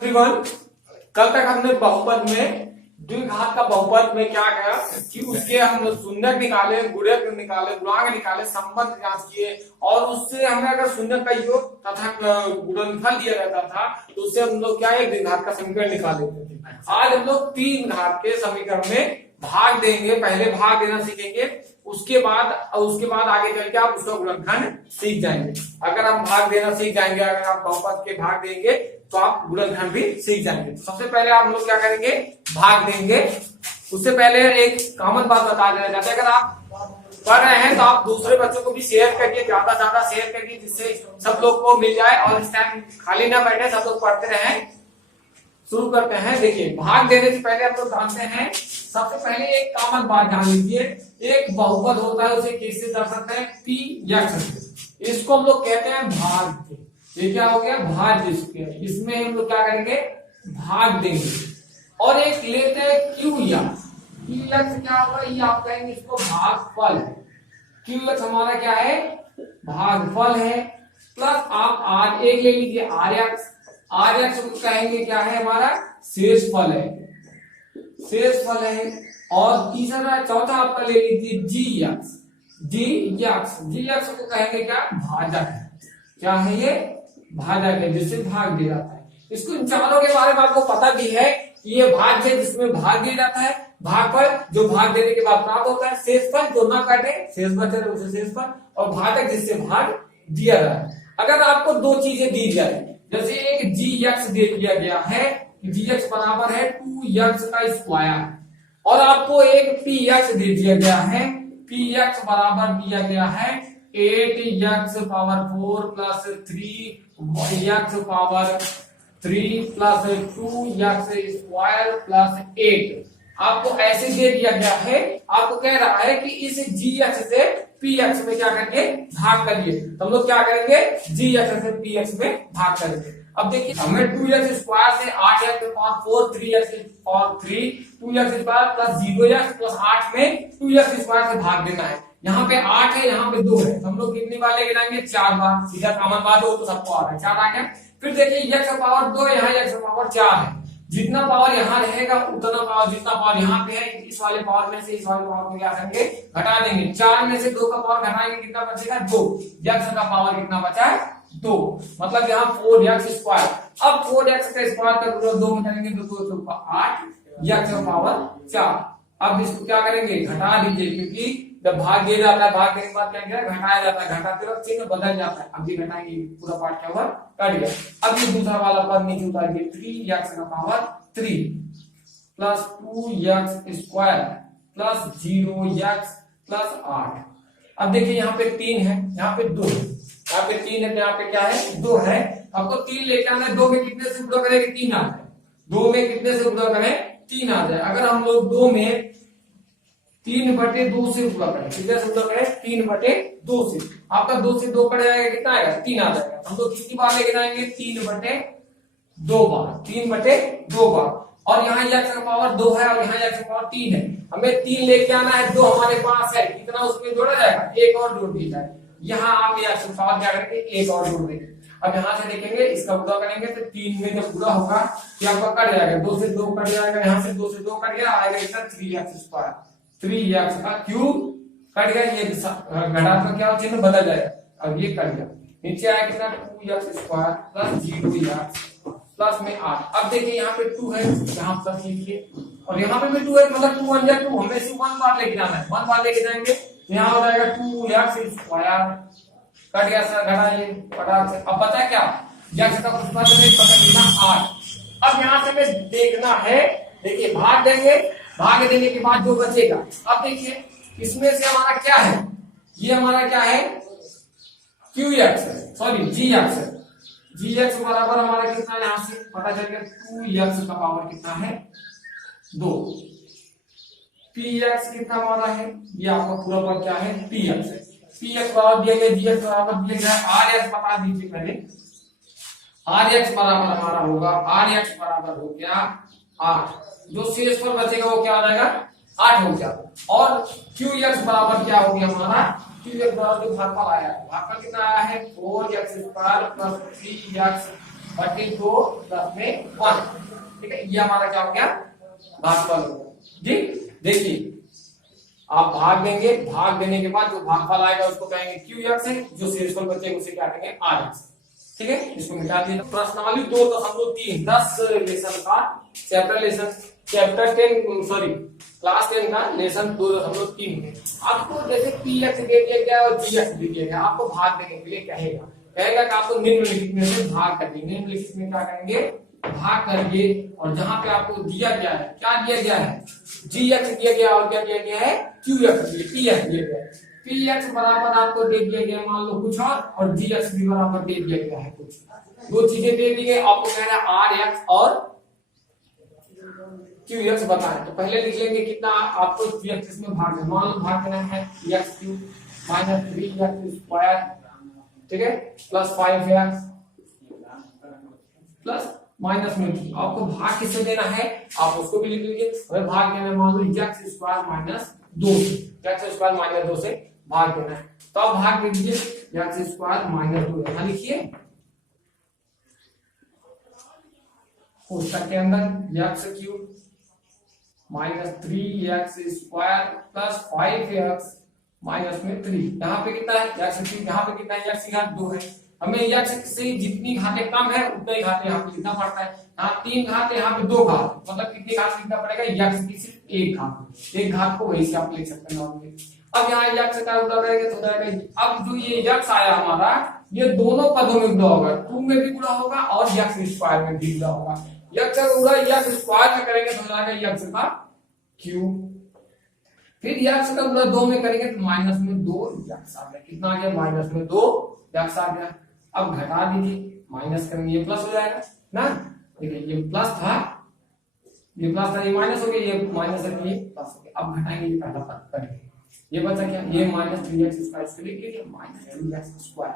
Everyone, कल तक हमने बहुपद में द्विघात का बहुपद में क्या किया कि उसके हम शून्यक निकाले, गुणक निकाले, गुणांक निकाले, संबंध जांच किए और उससे हमें अगर शून्यक का योग तथा गुणनफल दिया जाता था तो उससे हम लोग क्या एक द्विघात का समीकरण निकाल लेते थे। आज हम लोग तीन घात के समीकरण में भाग देंगे। पहले भाग देना सीखेंगे, उसके बाद आगे चल के आप उसका गुणनखंड सीख जाएंगे। अगर हम भाग देना सीख जाएंगे, अगर आप बहुपद के भाग देंगे तो आप गुणनखंड भी सीख जाएंगे। तो सबसे पहले आप लोग क्या करेंगे, भाग देंगे। उससे पहले एक कॉमन बात बता देना चाहते हैं, अगर आप पढ़ रहे हैं तो आप दूसरे बच्चों को भी शेयर करिए, ज्यादा से ज्यादा शेयर करिए, जिससे सब लोग को मिल जाए और इस टाइम खाली ना बैठे, सब लोग पढ़ते रहे। शुरू करते हैं। देखिए, भाग देने से पहले हम लोग जानते हैं, सबसे पहले एक कॉमन बात जान लीजिए, एक बहुपद होता है उसे किससे दर्शाते हैं, पी एक्स से। इसको हम लोग कहते हैं भाज्य। ये क्या हो गया, भाज्य। इसमें हम लोग क्या करेंगे, भाग देंगे। और एक लेते हैं क्यू एक्स। क्यू एक्स क्या होगा, ये आप कहेंगे इसको भागफल। क्यू एक्स हमारा क्या है, भागफल है। प्लस आप आर एक ले लीजिए, आर एक्स। आर एक्स को कहेंगे क्या है, हमारा शेषफल है, शेषफल है। और तीसरा चौथा आपका ले लीजिए जी एक्स। जी एक्स को कहेंगे क्या, भाजक है। क्या है ये, भाजक है, जिससे भाग दिया जाता है। इसको इन चारों के बारे में आपको पता भी है कि ये भाज्य है जिसमें भाग दिया जाता है, भागफल जो भाग देने के बाद प्राप्त होता है, शेषफल जो ना काटे शेष बचे उसे शेषफल, और भाजक जिससे भाग दिया जाता है। अगर आपको दो चीजें दी जाए, जैसे एक जी एक्स दे दिया गया है, जी एक्स बराबर है 2x का स्क्वायर, और आपको एक पी एक्स दे दिया गया है, पी एक्स बराबर दिया गया है 8x power 4 plus 3x power 3 plus 2x square plus 8। आपको ऐसे दे दिया गया है, आपको कह रहा है कि इस जी एक्स से पी एक्स में क्या करेंगे, भाग करिए। तो हम लोग क्या करेंगे, जी एक्स से पी एक्स में भाग करेंगे। अब देखिए, हमें 2x स्क्वायर से 8x power 4, 3x power 3, 2x square plus 0x plus 8 में 2x स्क्वायर से भाग देना है। यहाँ पे 8 है, यहाँ पे 2 है, तो हम लोग कितनी बार लेके जाएंगे, 4 बार। सीधा कॉमन बात हो तो सबको आ रहा है, 4 आ गया। फिर देखिए x पावर 2, यहाँ x पावर 4 है। जितना पावर यहाँ रहेगा उतना पावर, जितना पावर यहाँ पे है, इस वाले पावर में से इस वाले पावर को क्या करेंगे, घटा देंगे। 4 में से 2 का पावर घटाएंगे, कितना बचेगा, 2। x का पावर कितना बचा है, 2। मतलब यहाँ 4x स्क्वायर। अब 4x का स्क्वायर का 2 में करेंगे तो 2 8, x का पावर 4। अब इसको क्या करेंगे, घटा दीजिए, क्योंकि जब भाग दिया जाता है, भाग देने के बाद क्या किया, घटाया जाता है, घटाते वक्त चिन्ह बदल जाता है। अब ये घटाएंगे, पूरा पार्ट क्या हुआ, कट गया। अब ये दूसरा वाला पद नीचे उतारिए, 3x का power 3 plus 2x square plus 0x plus 8। अब देखिए, यहाँ पे 3 है, यहाँ पे 2 है, यहाँ पे 3 है, यहाँ पे क्या है, 2 है। आपको 3 लेके आना है, 2 में कितने से गुणा करेंगे, 3 आ जाए। 2 में कितने से गुणा करें, 3 आ जाए। अगर हम लोग 2 में 3/2 से गुणा करें, कितने से गुणा करें, 3/2 से, आपका 2 से 2 कट जाएगा, कितना आएगा, 3 आ जाएगा। हम लोग कितनी बार लेके जाएंगे, 3/2 बार, 3/2 बार। और यहाँ x का पावर 2 है और यहाँ x का पावर 3 है, हमें 3 लेके आना है, 2 हमारे पास है, कितना उसमें जोड़ा जाएगा, 1 और जोड़ दिया जाए। यहाँ आप x का पावर क्या करेंगे, 1 और जोड़ देंगे। अब यहाँ से देखेंगे, इसका गुणा करेंगे तो 3 में जब पूरा होगा कि आपका कट जाएगा, 2 से 2 कट जाएगा, यहाँ से 2 से 2 कट गया, आएगा इतना 3x स्क्वायर, 3x का क्यूब कट गया, ये घटात्मक क्या चिन्ह बदल जाएगा। अब ये कट गया, नीचे आया कितना, 2x square plus 0x plus में 8। अब देखिए, यहाँ पे 2 है, यहाँ प्लस लीजिए, और यहाँ पे भी 2 है, मतलब 2 1 2, हमें सिर्फ 1 बार लेके जाना है, 1 बार लेके जाएंगे। यहाँ हो जाएगा 2x स्क्वायर, कट गया सर, घटाइए फटाक से। अब पता है क्या, x का कुछ पता 8। अब यहाँ से हमें देखना है, देखिए भाग देंगे, भाग देने के बाद जो बचेगा, अब देखिए इसमें से हमारा क्या है, ये हमारा क्या है, क्यू एक्स है, सॉरी जी एक्स है। जी एक्स बराबर हमारा कितना है, यहाँ से पता चल गया 2x का पावर कितना है, 2। पी एक्स कितना हमारा है, ये आपका पूरा पद क्या है, पी एक्स है। पी एक्स बराबर दिया गया, जी एक्स बराबर दिया गया, आर एक्स बता दीजिए पहले। आर एक्स बराबर हमारा होगा, आर एक्स बराबर हो गया 8, जो शेषफल बचेगा वो क्या आ जाएगा, 8 हो गया। और क्यू एक्स बराबर क्या हो गया हमारा, क्यू एक्स बराबर जो भागफल आया है, भागफल कितना आया है, 4x स्क्वायर प्लस 3x बटे 2 प्लस में 1। ठीक है, ये हमारा क्या हो गया, भागफल हो गया। ठीक, देखिए आप भाग देंगे, भाग देने के बाद जो भागफल आएगा उसको कहेंगे क्यू एक्स है, जो शेषफल बचेगा उसे क्या कहेंगे आर एक्स। ठीक है, इसको मिटा दिया। प्रश्नावली 2.3 10 लेसन का चैप्टर 10 सॉरी क्लास 10 का लेसन 2.3 में आपको जैसे पी एक्स दे दिया गया और जी एक्स दे दिया गया, आपको भाग देने के लिए कहेगा कि आपको निम्नलिखित में से भाग कर देंगे। निम्नलिखित में क्या करेंगे, भाग करिए। और जहां पे आपको दिया गया है, क्या दिया गया है, जी एक्स दिया गया और क्या दिया गया है, क्यू एक्स पी एक्स दिया गया है। पी एक्स बराबर आपको दे दिया गया मान लो कुछ और जी एक्स भी बराबर दे दिया गया है कुछ, दो चीजें दे दी गई। आपको कह रहा है आर एक्स और क्यू एक्स बताएं, तो पहले लिख लेंगे कितना आपको क्यू एक्स में भाग देना, मान लो भाग देना है x Q minus 3x square, ठीक है, प्लस 5x प्लस माइनस में 2। आपको भाग किससे देना है, आप उसको भी लिख लीजिए। अगर भाग देना है मान लो x square minus 2 x square minus 2 से भाग देना है, तो आप भाग दे दीजिए x स्क्वायर माइनस 2। यहां लिखिए कोष्टक के अंदर x cube minus 3x square plus 5x minus में 3। यहाँ पे कितना है x क्यूब, यहाँ पे कितना है x की घात 2 है। हमें x से जितनी घातें कम है उतना ही घातें यहाँ पे लिखना पड़ता है। यहाँ 3 घात है, यहाँ पे 2 घात, मतलब कितनी घात लिखना पड़ेगा, x की सिर्फ एक घात को वही से आप लिख सकते हैं नॉर्मली। अब यहाँ x का गुणा करेंगे तो जाएगा, अब जो ये x आया हमारा ये दोनों पदों में गुणा होगा, 2 में भी गुणा होगा और x स्क्वायर में भी गुणा होगा। x का गुणा x स्क्वायर में करेंगे तो जाएगा x का क्यूब, फिर x का गुणा 2 में करेंगे तो माइनस में 2x आ गया। कितना आ गया, माइनस में 2x आ गया। अब घटा दीजिए, माइनस करेंगे ये प्लस हो जाएगा ना। देखिए ये प्लस था, ये प्लस था, ये माइनस हो गया, ये माइनस है ये प्लस हो गया। अब घटाएंगे ये पहला पद करेंगे, ये बचा क्या, ये माइनस 3x स्क्वायर, इसके लिए माइनस 2x स्क्वायर,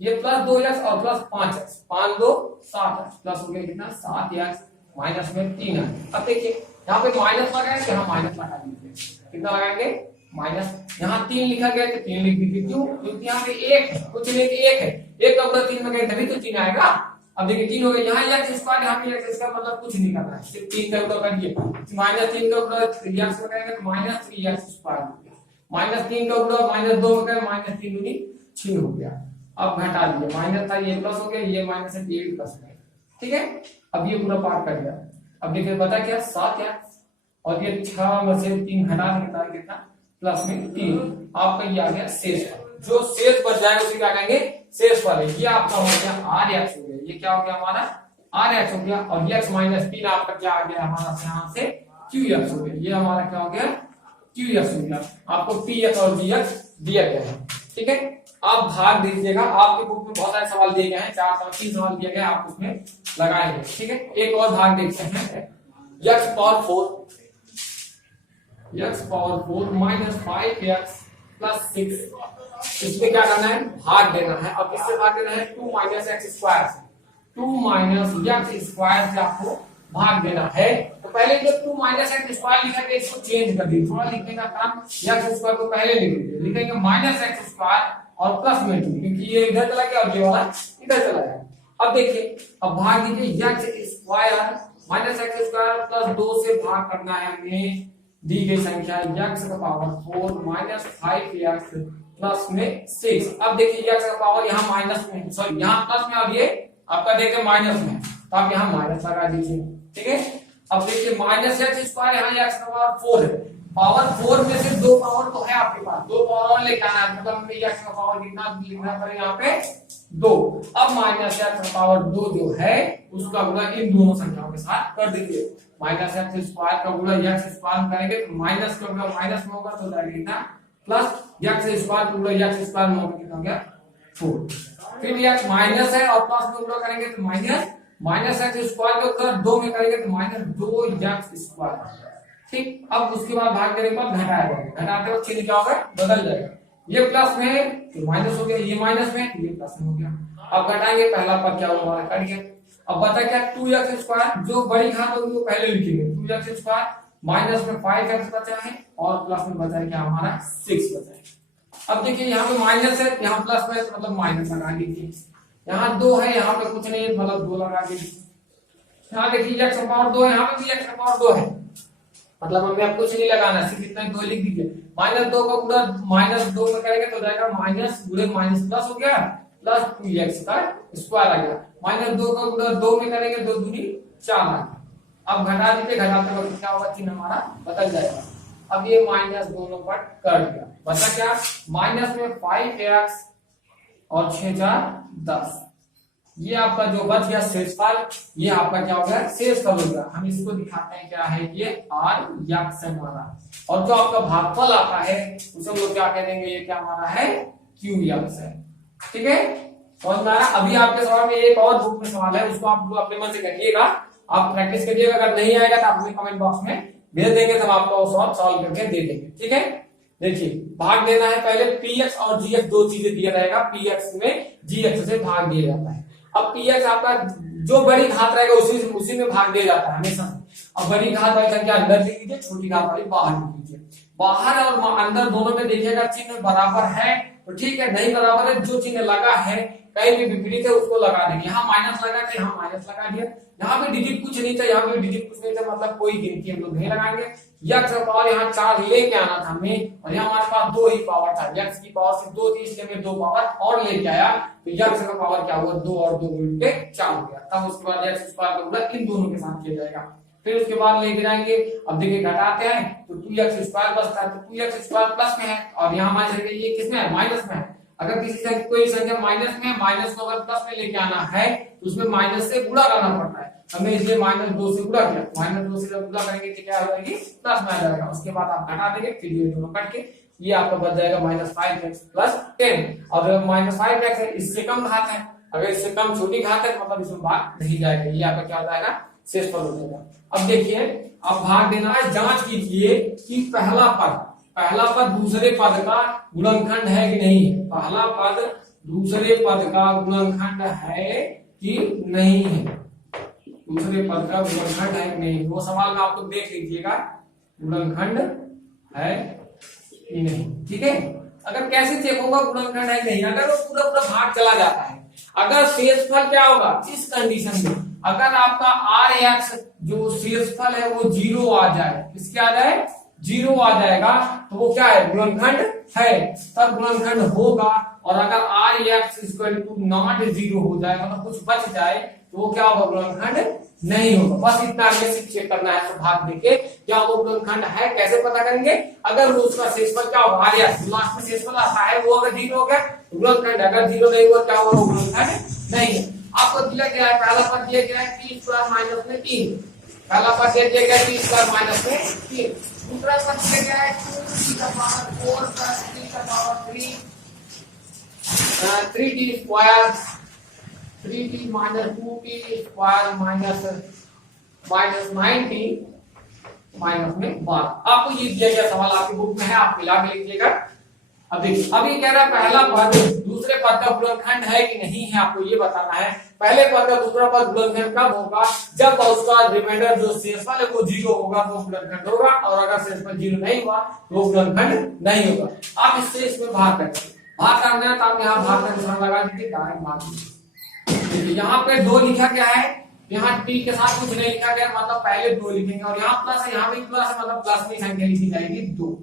ये प्लस 2x और प्लस 5x, 5 2 7x प्लस हो गया कितना 7x माइनस में 3 है। अब देखिए यहाँ पे माइनस लगाएंगे, यहाँ माइनस लगा दीजिए, कितना लगाएंगे माइनस, यहाँ 3 लिखा गया तो 3 लिख दीजिए, क्यों, क्योंकि यहाँ पे 1 है, कुछ नहीं 1 है, 1 का बदला 3 में गए तभी तो 3 आएगा। अब देखिए 3 हो गया, यहाँ x स्क्वायर, यहाँ पे x स्क्वायर, मतलब कुछ नहीं करना है, सिर्फ 3 का गुणा करिए, माइनस 3 का गुणा 3x में करेंगे तो माइनस 3x स्क्वायर हो गया, माइनस 3 का गुणा माइनस 2 में करेंगे माइनस 3 दूनी 6 हो गया। अब घटा दिए, माइनस था ये प्लस हो गया, ये माइनस है ये प्लस हो गया, ठीक है। अब ये पूरा पार्ट कर दिया। अब देखिए बता क्या 7x और ये 6 में से 3 घटा देंगे कितना प्लस में 3, आपका ये आ गया शेष। जो शेष बच जाएगा उसे क्या कहेंगे शेष वाले। ये आपका हो गया आर एक्स हो गया, ये क्या हो गया हमारा आर एक्स हो गया, और एक्स माइनस 3 आपका क्या आ गया हमारा यहाँ से क्यू एक्स हो गया, ये हमारा क्या हो गया क्यू एक्स हो गया। आपको पी एक्स और जी एक्स दिया गया है, ठीक है। आप भाग दीजिएगा, आपके बुक में बहुत सारे सवाल दिए गए हैं, 3 सवाल दिए गए, आप उसमें लगाएंगे, ठीक है। एक और भाग देखते हैं, x power 4 minus 5x plus 6, इसमें क्या करना है भाग देना है। अब किससे भाग देना है 2 माइनस एक्स स्क्वायर से, 2 माइनस एक्स स्क्वायर से आपको भाग देना है। तो पहले जो 2 माइनस एक्स स्क्वायर लिखा गया इसको चेंज कर दीजिए, थोड़ा लिखने का काम, एक्स स्क्वायर को पहले लिख लीजिए, लिखेंगे माइनस एक्स स्क्वायर और प्लस में 2, क्योंकि ये इधर चला गया और ये वाला इधर चला गया। अब देखिए, अब भाग दीजिए x square minus x square plus 2 से भाग करना है हमें दी गई संख्या x का पावर 4 माइनस 5x प्लस में 6। अब देखिए x का पावर यहाँ माइनस में, सॉरी यहाँ प्लस में, और ये आपका देखिए माइनस में, तो आप यहाँ माइनस लगा दीजिए, ठीक है। अब देखिए माइनस एक्स स्क्वायर, यहाँ x का पावर 4 है, पावर 4 में से 2 पावर तो है आपके पास, 2 पावर और लेके आना है, मतलब x का पावर कितना लिखना पड़ेगा यहाँ पे 2। अब माइनस एक्स का पावर 2 जो है उसका गुणा इन दोनों संख्याओं के साथ कर दीजिए, माइनस एक्स स्क्वायर का गुणा एक्स स्क्वायर करेंगे तो माइनस का गुणा माइनस में होगा तो जाएगा कितना प्लस एक्स स्क्वायर का गुणा एक्स स्क्वायर में होगा कितना हो गया 4। फिर एक्स माइनस है और प्लस में गुणा करेंगे तो माइनस एक्स स्क्वायर का गुणा 2 में करेंगे तो माइनस 2x स्क्वायर, ठीक। अब उसके बाद भाग करने के बाद घटाएगा, घटाते वक्त चिन्ह क्या होगा बदल जाएगा, ये प्लस में तो माइनस हो गया, ये माइनस में ये प्लस में हो गया। अब घटाएंगे, पहला पद क्या हुआ कट गया। अब बता क्या 2x स्क्वायर, जो बड़ी घात होगी वो पहले लिखेंगे, 2x स्क्वायर माइनस में 5x बचा है और प्लस में बचा है क्या हमारा 6 बचा है। अब देखिए यहाँ पे माइनस है, यहाँ प्लस में मतलब माइनस लगा दीजिए, यहाँ 2 है, यहाँ पे कुछ नहीं है, मतलब 2 लगा के। यहाँ देखिए x पावर 2 है, यहाँ पे भी x पावर 2 है, मतलब हमें अब कुछ नहीं लगाना, सिर्फ इतना 2 लिख दीजिए। -2 का गुणा -2 में करेंगे तो जाएगा माइनस गुणे माइनस प्लस हो गया, प्लस 2x का स्क्वायर आ गया। -2 का गुणा 2 में करेंगे 2 दूनी 4 आ गया। अब घटा दीजिए, घटाते वक्त क्या होगा, चिन्ह हमारा बदल जाएगा। अब ये माइनस दोनों पर कट गया, बचा क्या, माइनस में 5x और 6 4 10। ये आपका जो बच गया शेषफल, ये आपका क्या हो गया, शेषफल हो गया। हम इसको दिखाते हैं क्या है, ये r x है हमारा, और जो आपका भागफल आता है उसे हम लोग क्या कह देंगे, ये क्या हमारा है, q x है। ठीक है, समझ में आ रहा। अभी आपके सवाल में एक और बुक में सवाल है, उसको आप लोग अपने मन से करिएगा, आप प्रैक्टिस करिएगा। अगर नहीं आएगा तो आप हमें कमेंट बॉक्स में भेज देंगे, तब आपको सॉल्व करके दे देंगे। ठीक है, देखिए भाग देना है, पहले px और gx दो चीजें दिया रहेगा, px में gx से भाग दिया जाता है। अब px आपका जो बड़ी घात रहेगा उसी में भाग दिया जाता है हमेशा। अब बड़ी घात वाली संख्या अंदर लिख लीजिए, छोटी घात वाली बाहर लिख लीजिए। बाहर और अंदर दोनों में देखिएगा चिन्ह बराबर है तो ठीक है, नहीं बराबर है, जो चिन्ह लगा है कहीं भी विपरीत है उसको लगा देंगे। यहाँ माइनस लगा था, यहाँ माइनस लगा दिया, यहाँ पे डिजिट कुछ नहीं था, यहाँ पे डिजिट कुछ नहीं था, मतलब कोई गिनती हम लोग नहीं लगाएंगे। यक्स का पावर यहाँ 4 लेके आना था हमें, और यहाँ हमारे पास 2 ही पावर था, यक्स की पावर से 2 थी, इसलिए हमें 2 पावर और लेके आया, तो यक्स का पावर क्या हुआ, 2 और 2 मिलके 4 हो गया। तब उसके बाद यक्स स्क्वायर का गुणा इन दोनों के साथ किया जाएगा। फिर उसके बाद लेके जाएंगे, अब देखिए घटाते हैं तो 2x स्क्वायर बचता है, तो 2x स्क्वायर प्लस में है, और यहाँ माइनस है, ये किसमें है, माइनस में है। अगर किसी संख्या कोई संख्या माइनस में है, माइनस को अगर प्लस में लेके आना है तो उसमें माइनस से गुणा करना पड़ता है, हमने इसलिए -2 से गुणा किया। -2 से जब गुणा करेंगे तो क्या हो जाएगी, प्लस में आ जाएगा। उसके बाद आप घटा देंगे, फिर ये दोनों कट के ये आपका बच जाएगा -5x प्लस 10। और -5x है, इससे कम घात है, अगर इससे कम छोटी घात है मतलब इसमें भाग नहीं जाएगा, ये आपका क्या हो जाएगा, शेषफल हो जाएगा। अब देखिए, अब भाग देना है, जांच कीजिए कि पहला पद दूसरे पद का गुणनखंड है कि नहीं है। पहला पद दूसरे पद का गुणनखंड है कि नहीं है, दूसरे पद का गुणनखंड है कि नहीं, वो सवाल में आप लोग देख लीजिएगा, गुणनखंड है कि नहीं। ठीक है, अगर कैसे चेक होगा गुणनखंड है कि नहीं, अगर वो पूरा पूरा भाग चला जाता है, अगर शेषफल क्या होगा इस कंडीशन में, अगर आपका rx जो शेषफल है वो 0 आ जाए, किसके आ जाए, 0 आ जाएगा, तो वो क्या है, गुणनखंड है, तब गुणनखंड होगा। और अगर rx नॉट 0 हो जाए, मतलब कुछ बच जाए, तो वो क्या होगा, गुणनखंड नहीं होगा। बस इतना हमें सिर्फ चेक करना है, तो भाग देके क्या वो गुणनखंड है, कैसे पता करेंगे, अगर वो उसका शेषफल क्या होगा, rx लास्ट में शेषफल आता है, वो अगर 0 हो गया गुणनखंड, अगर 0 नहीं हुआ क्या होगा, गुणनखंड नहीं है। आपको दिया गया है, पहला पद दिया गया है t स्क्वायर माइनस में 3, पहला पद दिया गया है t स्क्वायर माइनस में 3, दूसरा पद दिया गया है 2t का पावर 4 प्लस 3 का power 3, 3t square, 3t minus 2t square minus 9t minus में 12। आपको ये दिया गया सवाल आपकी बुक में है, आप मिला के लिखिएगा। अब देखिए, अभी कह रहा है पहला पद दूसरे पद का गुणनखंड है कि नहीं है, आपको ये बताना है। पहले पद का दूसरा पद गुणनखंड कब होगा, जब उसका रिमाइंडर जो शेषफल है वो 0 होगा तो गुणनखंड होगा, और अगर शेषफल 0 नहीं हुआ तो गुणनखंड नहीं होगा। आप इससे इसमें भाग करेंगे, भाग करना है तो आप यहाँ भाग का निशान लगा दीजिए, डायरेक्ट भाग दीजिए। यहाँ पे 2 लिखा गया है, यहाँ t के साथ कुछ नहीं लिखा गया, मतलब पहले 2 लिखेंगे, और यहाँ प्लस है, यहाँ भी प्लस है, मतलब प्लस में संख्या लिखी जाएगी 2।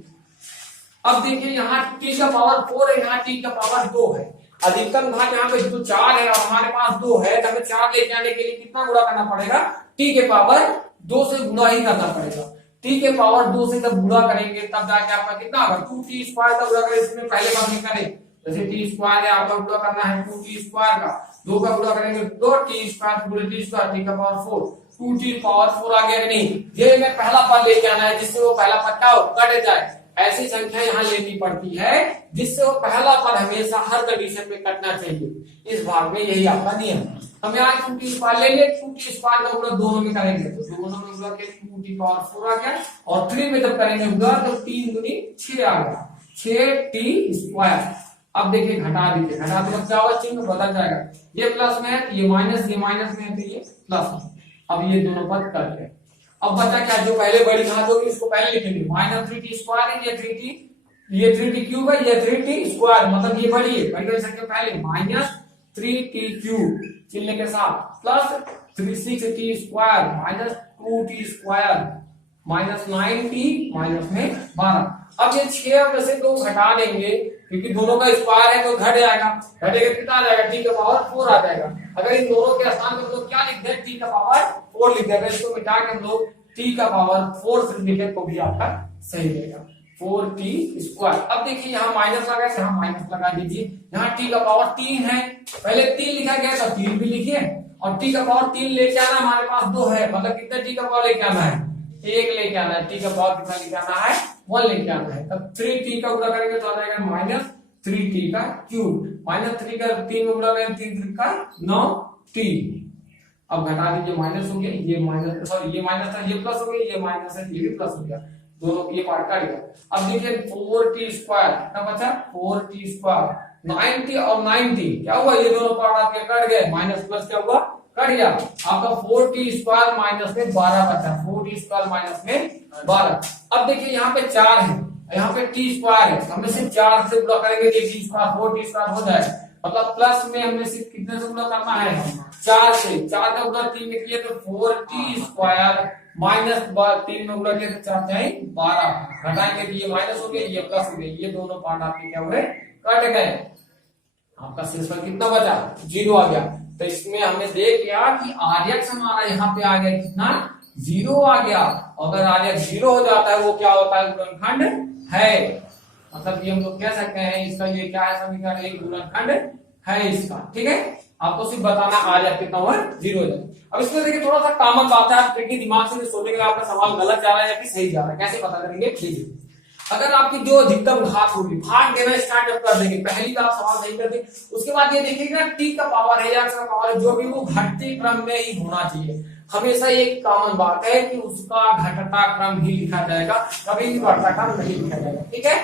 अब देखिए यहाँ t का पावर 4 है, यहाँ t का पावर 2 है, अधिकतम घात यहाँ पे जो 4 है और हमारे पास 2 है, तो हमें 4 लेके आने के लिए कितना गुणा करना पड़ेगा, t के पावर 2 से गुणा ही करना पड़ेगा। t के पावर 2 से जब गुणा करेंगे तब जाके आपका कितना होगा, 2t स्क्वायर का गुणा करें, इसमें पहले बार नहीं करें, जैसे t स्क्वायर है आपका गुणा करना है 2t स्क्वायर का, 2 का गुणा करेंगे 2t स्क्वायर गुणा t स्क्वायर, t का पावर 4, 2t पावर 4 आ गया कि नहीं। ये में पहला पद लेके आना है जिससे वो पहला पद क्या हो, कट जाए। ऐसी संख्या यहाँ लेनी पड़ती है जिससे वो पहला पद हमेशा हर कंडीशन में कटना चाहिए। इस भाग में यही आपका नियम है। हम यहाँ 2t स्क्वायर लेंगे, 2t स्क्वायर का गुणा दोनों में करेंगे तो दोनों में गुणा के 2t पावर 4 आ गया, और 3 में जब करेंगे गुणा तो 3 दूनी 6 आ गया, 6t स्क्वायर। अब देखिए घटा दीजिए, घटाते वक्त क्या होगा, चिन्ह बदल जाएगा, ये प्लस में है तो ये माइनस में है तो ये प्लस में। अब ये दोनों पद कट गए। अब बचा क्या, जो पहले बड़ी घात होगी उसको पहले लिखेंगे, -3t स्क्वायर है, ये 3t क्यूब है, ये 3t स्क्वायर, मतलब ये बड़ी है, बड़ी संख्या पहले, 3t³ चिन्ह के साथ plus 36t² minus 2t² minus 9t minus में 12। अब ये 6 में से 2 घटा देंगे क्योंकि दोनों का स्क्वायर है तो घट जाएगा, घटेगा कितना आ जाएगा, t का पावर 4 आ जाएगा। अगर इन दोनों के स्थान पे हम लोग क्या लिख दें, t का पावर 4 लिख देंगे, इसको मिटा के हम लोग t का पावर 4 से लिखे तो भी आपका सही रहेगा 4t²। अब देखिए यहाँ माइनस लगा, यहाँ माइनस लगा दीजिए, यहाँ t का पावर 3 है, पहले 3 लिखा गया तो 3 भी लिखिए, और t का पावर 3 लेके आना, हमारे पास 2 है, मतलब कितना t का पावर लेके आना है, 1 लेके आना है, t का पावर कितना लेके आना है, 1 लेके आना है। तब 3t का गुणा करेंगे तो आ जाएगा माइनस 3t³ माइनस 3 का 3 में गुणा करेंगे 3 का 9t। अब घटा दीजिए, माइनस हो गया, ये माइनस, सॉरी ये माइनस था, ये प्लस हो गया, ये माइनस है, ये भी प्लस हो गया, दोनों ये पार्ट कट गया। अब देखिए 4t² क्या बचा, 4t², 9t और 9t क्या हुआ, ये दोनों पार्ट आपके कट गए, माइनस प्लस क्या हुआ, कट गया, आपका 4t² माइनस में 12 बचा, 4t² माइनस में 12। अब देखिए यहाँ पे 4 है, यहाँ पे t² है, हमें सिर्फ 4 से गुणा करेंगे तो t² 4t² हो जाए, मतलब प्लस में हमें सिर्फ कितने से गुणा करना है, 4 से, 4 का गुणा 3 में किया तो 4t² माइनस 3 में गुणा किया तो 4 जाए 12, घटाएंगे तो ये माइनस हो गया, ये प्लस हो गया, ये दोनों पार्ट आपके क्या हुए, कट गए, आपका शेषफल कितना बचा, 0 आ गया। तो इसमें हमने देख लिया कि आर्यक हमारा यहाँ पे आ गया कितना, 0 आ गया। अगर आर्यक 0 हो जाता है वो क्या होता है, गुणनखंड है, मतलब ये हम लोग कह सकते हैं इसका ये क्या है, समीकरण एक गुणनखंड है इसका, ठीक है। आपको सिर्फ बताना आर्यक कितना हुआ, 0 हो जाए। अब इसमें देखिए थोड़ा सा कॉमन बात है, आप ट्रिकी दिमाग से सोचेंगे आपका सवाल गलत जा रहा है या फिर सही जा रहा है, कैसे पता करेंगे, देखिए अगर आपकी जो अधिकतम घात होगी, भाग देना स्टार्ट जब कर देंगे, पहली बार सवाल सही कर देंगे, उसके बाद ये देखिएगा t का पावर है या x का पावर है, जो भी वो घटते क्रम में ही होना चाहिए। हमेशा एक कॉमन बात है कि उसका घटता क्रम ही लिखा जाएगा, कभी भी बढ़ता क्रम नहीं लिखा जाएगा, ठीक है।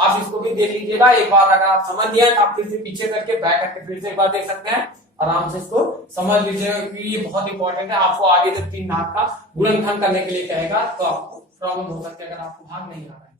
आप इसको भी देख लीजिएगा एक बार, अगर आप समझ लिया तो आप फिर से पीछे करके बैक करके फिर से एक बार देख सकते हैं, आराम से इसको समझ लीजिएगा क्योंकि ये बहुत इंपॉर्टेंट है। आपको आगे जब 3 घात का गुणनखंड करने के लिए कहेगा तो आपको प्रॉब्लम हो सकती है अगर आपको भाग नहीं आ रहा है।